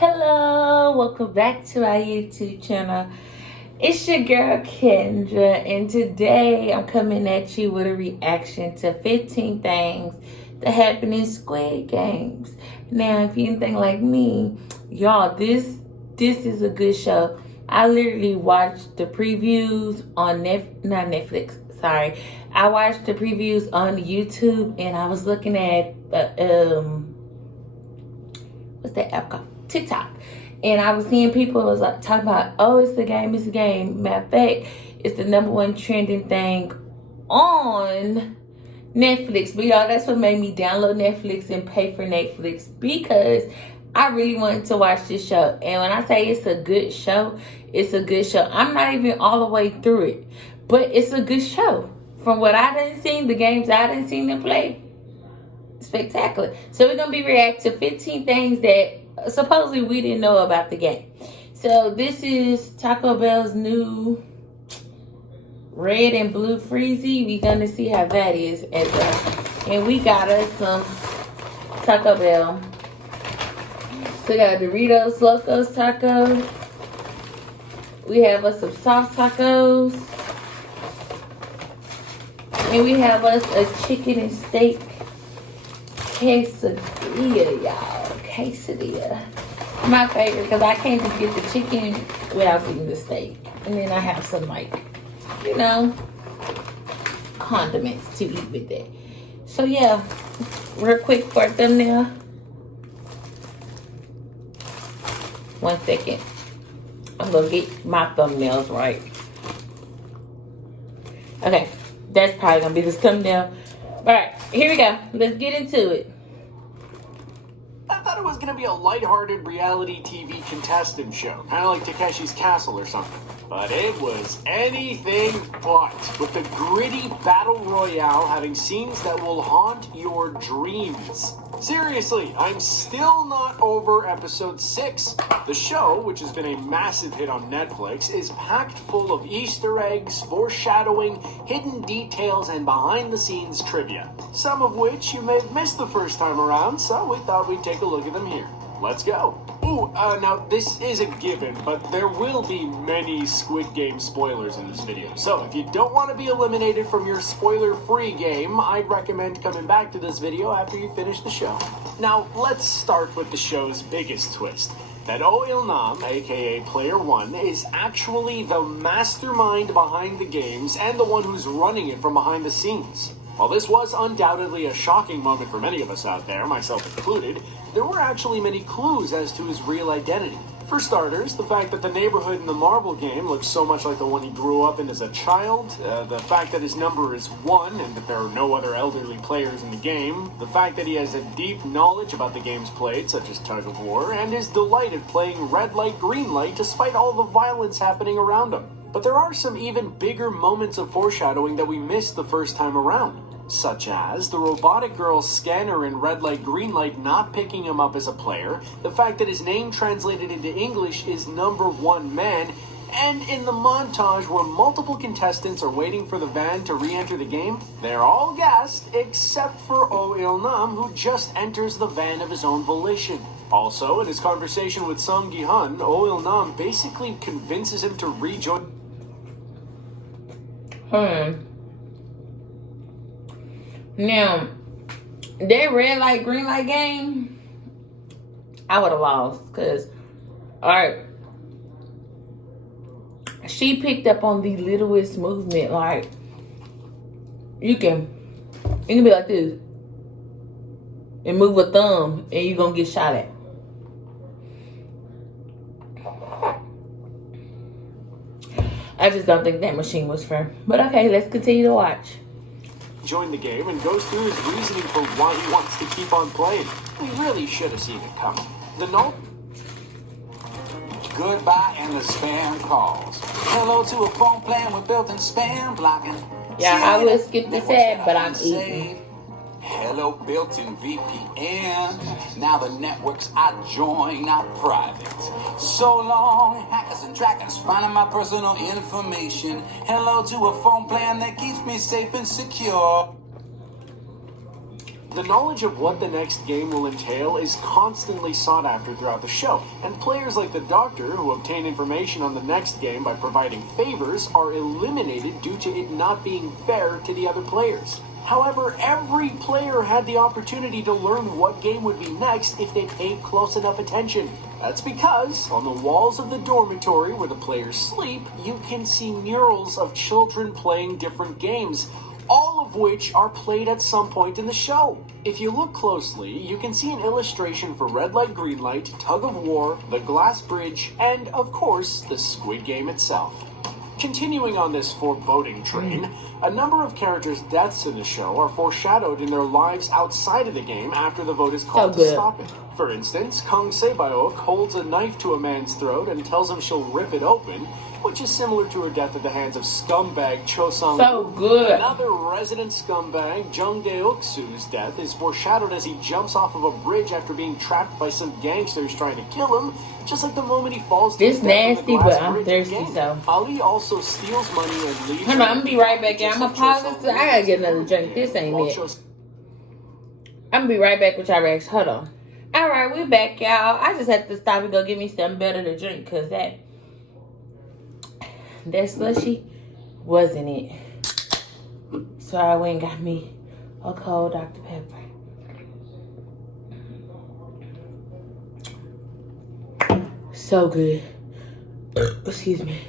Hello, welcome back to my YouTube channel. It's your girl Kendra, and today I'm coming at you with a reaction to 15 things that happen in Squid Games. Now, if you anything like me, y'all, this is a good show. I literally watched the previews on not Netflix. Sorry, I watched the previews on YouTube, and I was looking at what's that app called? TikTok. And I was seeing people was like talking about, oh, it's a game. Matter of fact, it's the #1 trending thing on Netflix. But y'all, that's what made me download Netflix and pay for Netflix, because I really wanted to watch this show. And when I say it's a good show, it's a good show. I'm not even all the way through it, but it's a good show. From what I done seen, the games I done seen them play, spectacular. So we're gonna be reacting to 15 things that supposedly we didn't know about the game. So this is Taco Bell's new red and blue freezy. We're gonna see how that is as well. And we got us some Taco Bell. So we got Doritos Locos Taco. We have us some soft tacos. And we have us a chicken and steak quesadilla, y'all. Quesadilla. My favorite, because I can't just get the chicken without getting the steak. And then I have some, like, you know, condiments to eat with it. So, yeah. Real quick for a thumbnail. 1 second. I'm going to get my thumbnails right. Okay. That's probably going to be this thumbnail. Alright, here we go. Let's get into it. I thought it was going to be a lighthearted reality TV contestant show, kind of like Takeshi's Castle or something. But it was anything but, with the gritty battle royale having scenes that will haunt your dreams. Seriously, I'm still not over episode 6. The show, which has been a massive hit on Netflix, is packed full of Easter eggs, foreshadowing, hidden details, and behind-the-scenes trivia. Some of which you may have missed the first time around, so we thought we'd take a look at them here. Let's go. Ooh, now this is a given, but there will be many Squid Game spoilers in this video. So if you don't want to be eliminated from your spoiler-free game, I'd recommend coming back to this video after you finish the show. Now, let's start with the show's biggest twist. That Oh Il-nam, aka Player 1, is actually the mastermind behind the games and the one who's running it from behind the scenes. While this was undoubtedly a shocking moment for many of us out there, myself included, there were actually many clues as to his real identity. For starters, the fact that the neighborhood in the marble game looks so much like the one he grew up in as a child, the fact that his number is 1 and that there are no other elderly players in the game, the fact that he has a deep knowledge about the games played, such as tug of war, and his delight at playing red light, green light despite all the violence happening around him. But there are some even bigger moments of foreshadowing that we missed the first time around. Such as the robotic girl's scanner in red light, green light not picking him up as a player, the fact that his name translated into English is #1 man, and in the montage where multiple contestants are waiting for the van to re-enter the game, they're all gassed except for Oh Il-nam, who just enters the van of his own volition. Also, in his conversation with Sung Gi-hun, Oh Il-nam basically convinces him to rejoin. Now, that red light, green light game, I would have lost. Because, alright, she picked up on the littlest movement. Like, you can be like this and move a thumb and you're going to get shot at. I just don't think that machine was fair. But okay, let's continue to watch. Join the game and goes through his reasoning for why he wants to keep on playing. We really should have seen it coming. Goodbye and the spam calls. Hello to a phone plan with built-in spam blocking. Yeah, I will skip this ad, but I'm eating. Hello, built-in VPN. Now the networks I join are private. So long, hackers and trackers finding my personal information. Hello to a phone plan that keeps me safe and secure. The knowledge of what the next game will entail is constantly sought after throughout the show, and players like the Doctor, who obtain information on the next game by providing favors, are eliminated due to it not being fair to the other players. However, every player had the opportunity to learn what game would be next if they paid close enough attention. That's because, on the walls of the dormitory where the players sleep, you can see murals of children playing different games, all of which are played at some point in the show. If you look closely, you can see an illustration for Red Light, Green Light, Tug of War, The Glass Bridge, and, of course, the Squid Game itself. Continuing on this foreboding train, a number of characters' deaths in the show are foreshadowed in their lives outside of the game after the vote is called to stop it. For instance, Kang Sae-byeok holds a knife to a man's throat and tells him she'll rip it open, which is similar to her death at the hands of scumbag Cho Sung. So good. Another resident scumbag, Jung Dae-uksu's death is foreshadowed as he jumps off of a bridge after being trapped by some gangsters trying to kill him, just like the moment he falls to his This death nasty, on the but glass I'm bridge thirsty, again. so. Ali also steals money and leaves. Hold on, I'm gonna be right back, y'all. I'm gonna pause this. I gotta get another drink. This ain't it. I'm gonna be right back with y'all, Rex. Hold on. Alright, we're back, y'all. I just had to stop and go get me something better to drink, because that slushy wasn't it. So I went and got me a cold Dr. Pepper. So good. Excuse me.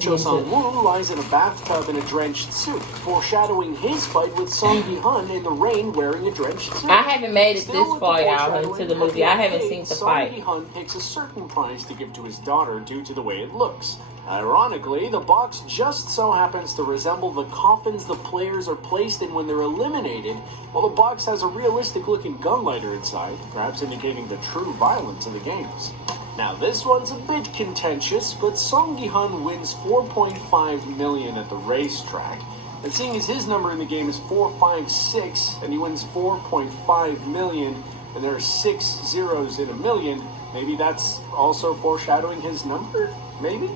Cho Sung-woo lies in a bathtub in a drenched suit, foreshadowing his fight with Song Gi-hun in the rain wearing a drenched suit. I haven't made it Still this with far, the y'all, foreshadowing into the of movie. I haven't arcade, seen the Song fight. Gi-hun picks a certain prize to give to his daughter due to the way it looks. Ironically, the box just so happens to resemble the coffins the players are placed in when they're eliminated, while the box has a realistic-looking gun lighter inside, perhaps indicating the true violence of the games. Now, this one's a bit contentious, but Song Gi-hun wins $4.5 million at the racetrack. And seeing as his number in the game is 456, and he wins $4.5 million, and there are 6 zeros in a million, maybe that's also foreshadowing his number? Maybe?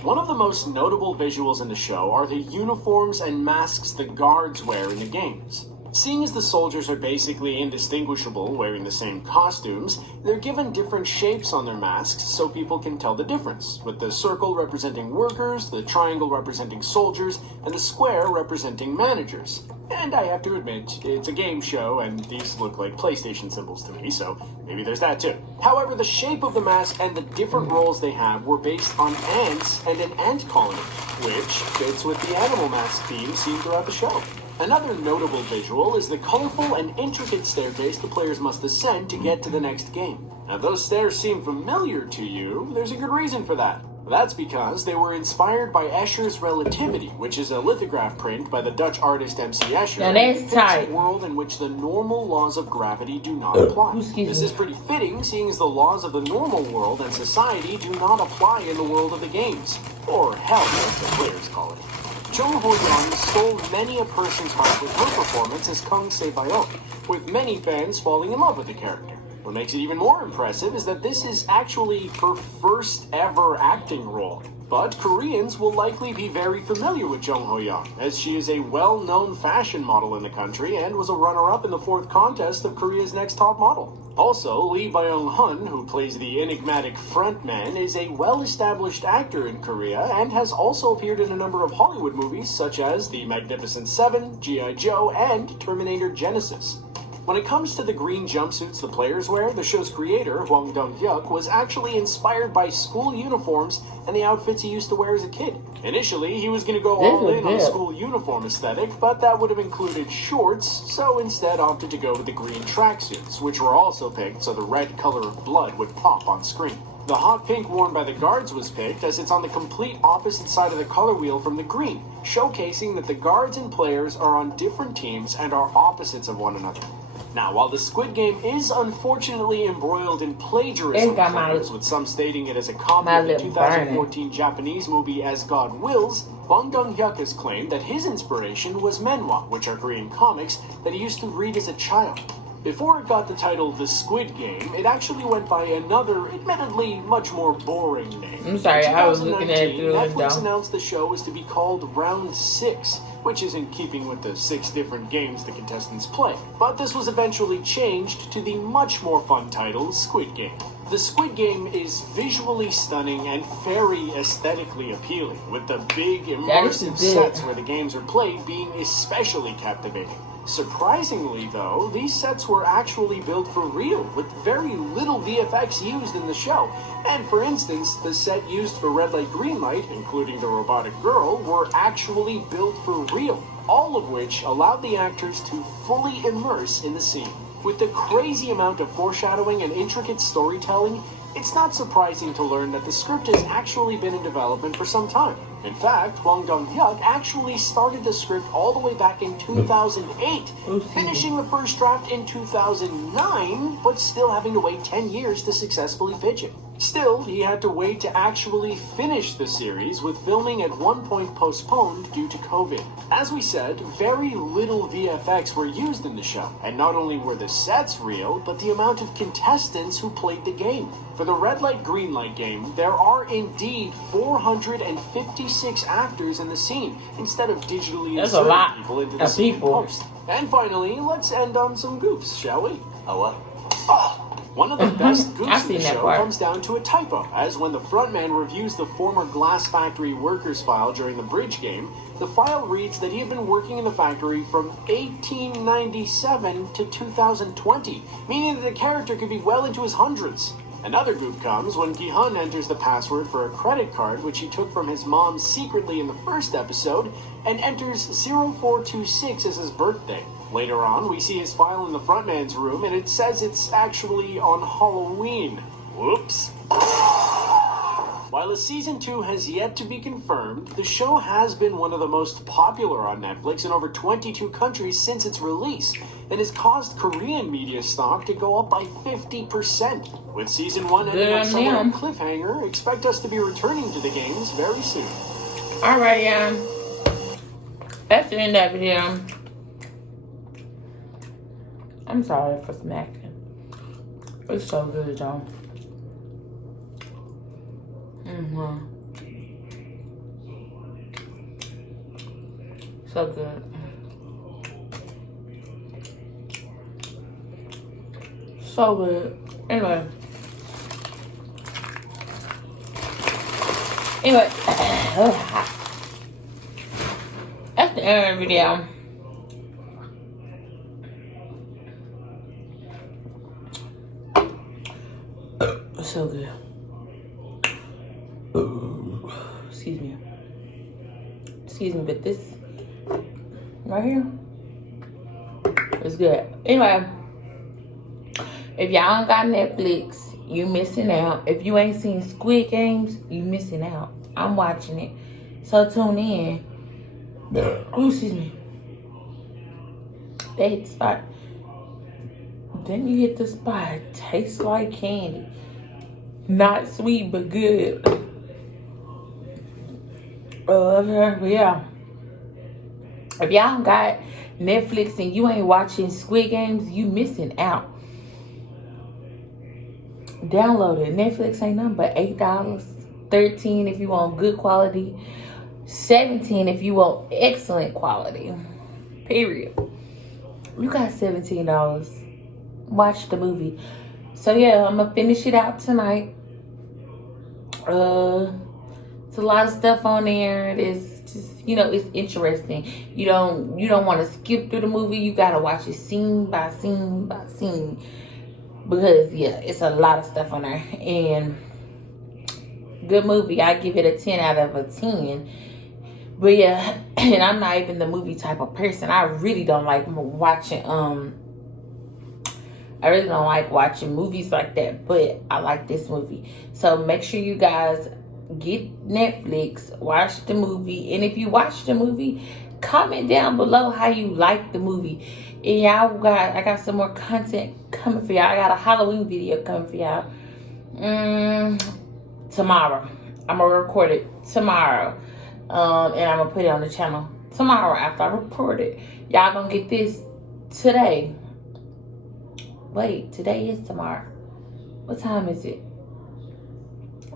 One of the most notable visuals in the show are the uniforms and masks the guards wear in the games. Seeing as the soldiers are basically indistinguishable wearing the same costumes, they're given different shapes on their masks so people can tell the difference, with the circle representing workers, the triangle representing soldiers, and the square representing managers. And I have to admit, it's a game show, and these look like PlayStation symbols to me, so maybe there's that too. However, the shape of the mask and the different roles they have were based on ants and an ant colony, which fits with the animal mask theme seen throughout the show. Another notable visual is the colorful and intricate staircase the players must ascend to get to the next game. Now, if those stairs seem familiar to you, there's a good reason for that. That's because they were inspired by Escher's Relativity, which is a lithograph print by the Dutch artist M.C. Escher. Now that's depicts tight. a world in which the normal laws of gravity do not apply. This is pretty fitting, seeing as the laws of the normal world and society do not apply in the world of the games. Or hell, as the players call it. Jung Ho-young stole many a person's heart with her performance as Kang Se-byeok, with many fans falling in love with the character. What makes it even more impressive is that this is actually her first ever acting role. But Koreans will likely be very familiar with Jung Ho-young, as she is a well-known fashion model in the country and was a runner-up in the 4th contest of Korea's Next Top Model. Also, Lee Byung-hun, who plays the enigmatic frontman, is a well-established actor in Korea and has also appeared in a number of Hollywood movies such as The Magnificent Seven, G.I. Joe, and Terminator Genesis. When it comes to the green jumpsuits the players wear, the show's creator, Hwang Dong-hyuk, was actually inspired by school uniforms and the outfits he used to wear as a kid. Initially, he was going to go all in on the school uniform aesthetic, but that would have included shorts, so instead opted to go with the green tracksuits, which were also picked so the red color of blood would pop on screen. The hot pink worn by the guards was picked as it's on the complete opposite side of the color wheel from the green, showcasing that the guards and players are on different teams and are opposites of one another. Now, while the Squid Game is unfortunately embroiled in plagiarism claims, with some stating it as a copy of the 2014 Japanese movie As God Wills, Hwang Dong-hyuk has claimed that his inspiration was manhwa, which are Korean comics that he used to read as a child. Before it got the title The Squid Game, it actually went by another, admittedly much more boring name. I'm sorry, In I was looking at it through the Netflix window. announced the show was to be called Round 6, which is in keeping with the 6 different games the contestants play. But this was eventually changed to the much more fun title Squid Game. The Squid Game is visually stunning and very aesthetically appealing, with the big immersive sets where the games are played being especially captivating. Surprisingly, though, these sets were actually built for real, with very little VFX used in the show. And for instance, the set used for Red Light Green Light, including the robotic girl, were actually built for real, all of which allowed the actors to fully immerse in the scene. With the crazy amount of foreshadowing and intricate storytelling, it's not surprising to learn that the script has actually been in development for some time. In fact, Hwang Dong-hyuk actually started the script all the way back in 2008, finishing the first draft in 2009, but still having to wait 10 years to successfully pitch it. Still, he had to wait to actually finish the series, with filming at one point postponed due to COVID. As we said, very little VFX were used in the show, and not only were the sets real, but the amount of contestants who played the game. For the Red Light Green Light game, there are indeed 456 actors in the scene, instead of digitally inserting people into the scene in post. And finally, let's end on some goofs, shall we? Oh, what? Oh! One of the best goofs in the show part. comes down to a typo, as when the frontman reviews the former glass factory workers file during the bridge game, the file reads that he had been working in the factory from 1897 to 2020, meaning that the character could be well into his hundreds. Another goof comes when Gi-hun enters the password for a credit card which he took from his mom secretly in the first episode, and enters 0426 as his birthday. Later on, we see his file in the frontman's room, and it says it's actually on Halloween. Whoops. While a season 2 has yet to be confirmed, the show has been one of the most popular on Netflix in over 22 countries since its release, and has caused Korean media stock to go up by 50%. With season 1 ending on somewhat of a cliffhanger, expect us to be returning to the games very soon. Alright, that's the end of that video. I'm sorry for smacking. It's so good, though. So good. So good. Anyway, that's the end of the video. So good. Excuse me, but this right here is good. Anyway, if y'all don't got Netflix, you missing out. If you ain't seen Squid Games, you missing out. I'm watching it, so tune in. Oh, excuse me. They hit the spot. Then you hit the spot. Tastes like candy. Not sweet, but good. Yeah. If y'all got Netflix and you ain't watching Squid Games, you missing out. Download it. Netflix ain't nothing but $8. $13 if you want good quality. $17 if you want excellent quality. Period. You got $17. Watch the movie. So yeah, I'm gonna finish it out tonight. It's a lot of stuff on there. It's just, it's interesting. You don't want to skip through the movie. You gotta watch it scene by scene by scene, because yeah, it's a lot of stuff on there. And good movie. I give it a 10 out of a 10. But yeah, and I'm not even the movie type of person. I really don't like watching movies like that, but I like this movie. So make sure you guys get Netflix, watch the movie, and if you watch the movie, comment down below how you like the movie. And I got some more content coming for y'all. I got a Halloween video coming for y'all tomorrow. I'm gonna record it tomorrow, and I'm gonna put it on the channel tomorrow after I record it. Y'all gonna get this today. Wait, today is tomorrow. What time is it?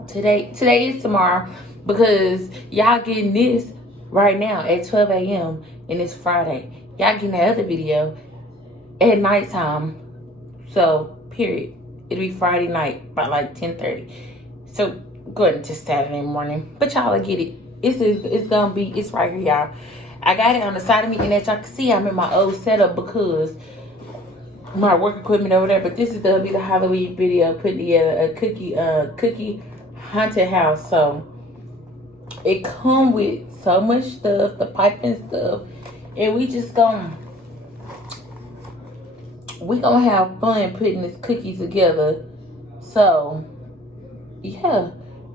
Today is tomorrow, because y'all getting this right now at 12 a.m. and it's Friday. Y'all getting that other video at nighttime. So, period. It'll be Friday night by like 10:30. So, going to Saturday morning. But y'all will get it. It's right here, y'all. I got it on the side of me, and as y'all can see, I'm in my old setup because my work equipment over there. But this is gonna be the Halloween video, putting together a cookie haunted house. So it come with so much stuff, the piping stuff, and we gonna have fun putting this cookie together. So yeah,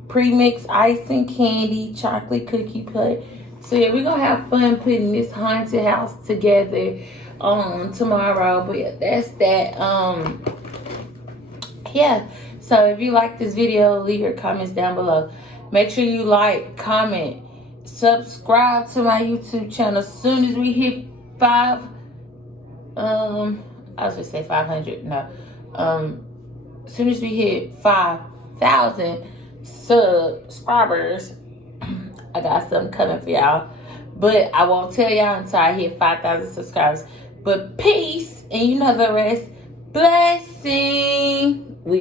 pre-mixed icing, candy, chocolate cookie put. So yeah, we're gonna have fun putting this haunted house together tomorrow. But yeah, that's that. Yeah. So if you like this video, leave your comments down below. Make sure you like, comment, subscribe to my YouTube channel. As soon as we hit I was gonna say 500. No. As soon as we hit 5,000 subscribers, I got something coming for y'all. But I won't tell y'all until I hit 5,000 subscribers. But peace, and you know the rest. Blessing.